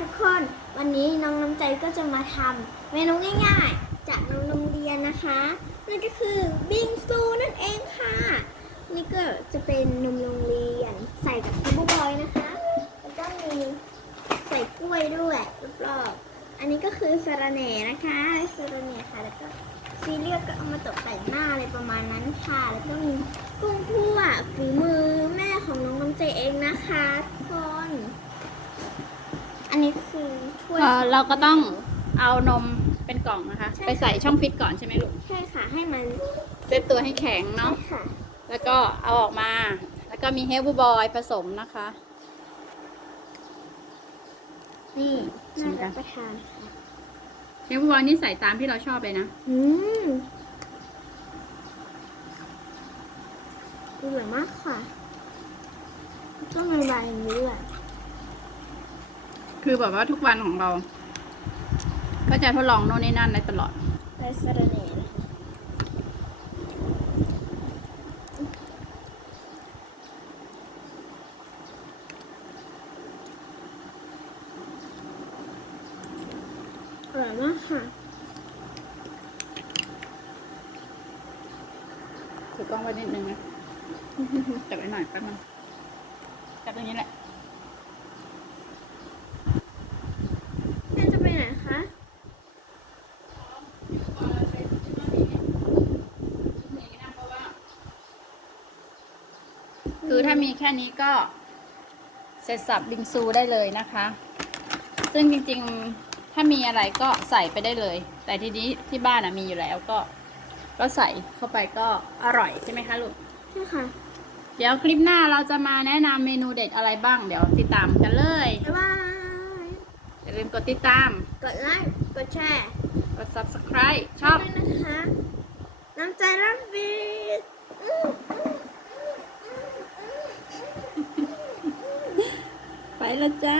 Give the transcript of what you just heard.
ทุกคน วันนี้น้องน้ำใจก็จะมาทำเมนูง่ายๆ จากนมโรงเรียนนะคะ นั่นก็คือบิงซูนั่นเองค่ะ นี่ก็จะเป็นนมโรงเรียนใส่กับคัมเบอร์บอยนะคะแล้วก็มีใส่กล้วยด้วยรอบๆอันนี้ก็คือสาระแหน่นะคะสาระแหน่ค่ะแล้วก็ซีเรียลก็เอามาตกแต่งหน้าอะไรประมาณนั้นค่ะ แล้วก็มีกุ้งคั่วฝีมือแม่ของน้องน้ำใจเองนะคะทุกคน อั นนี้คือถ้วยเอ่อเราก็ต้องเอานมเป็นกล่องนะคะใช่ไปใส่ช่องฟิตก่อนใช่ไหมลูกใช่ค่ะ ให้มันเซตตัวให้แข็งเนาะใช่ค่ะ แล้วก็เอาออกมา แล้วก็มีเฮลบูบอยผสมนะคะ นี่ชิน่ามกัรัน บประทานค่ะเฮลบูบอยนี่ใส่ตามที่เราชอบเลยนะ อืมอร่อยมากค่ะต้องละลายอย่างนี้ด้วย คือแบบว่าทุกวันของเรา ก็จะทดลองโน่นนี่นั่นได้ตลอดไรสะระแหน่นะคะอร่อยมากค่ะถือกล้องไว้นิดนึงนะ จับไว้หน่อยแป๊บนึงจับตรงนี้แหละ แม่จะไปไหนคะ คือถ้ามีแค่นี้ก็เสร็จสับบิงซูได้เลยนะคะ ซึ่งจริงๆถ้ามีอะไรก็ใส่ไปได้เลย แต่ทีนี้ที่บ้านอะมีอยู่แล้วก็ ก็ใส่เข้าไปก็อร่อยใช่ไหมคะลูกใช่ค่ะ เดี๋ยวคลิปหน้าเราจะมาแนะนำเมนูเด็ดอะไรบ้าง เดี๋ยวติดตามกันเลยบ๊ายบาย อย่าลืมกดติดตาม กดไลค์ กดแชร์ กด subscribe ชอบ ไแล้วจ้า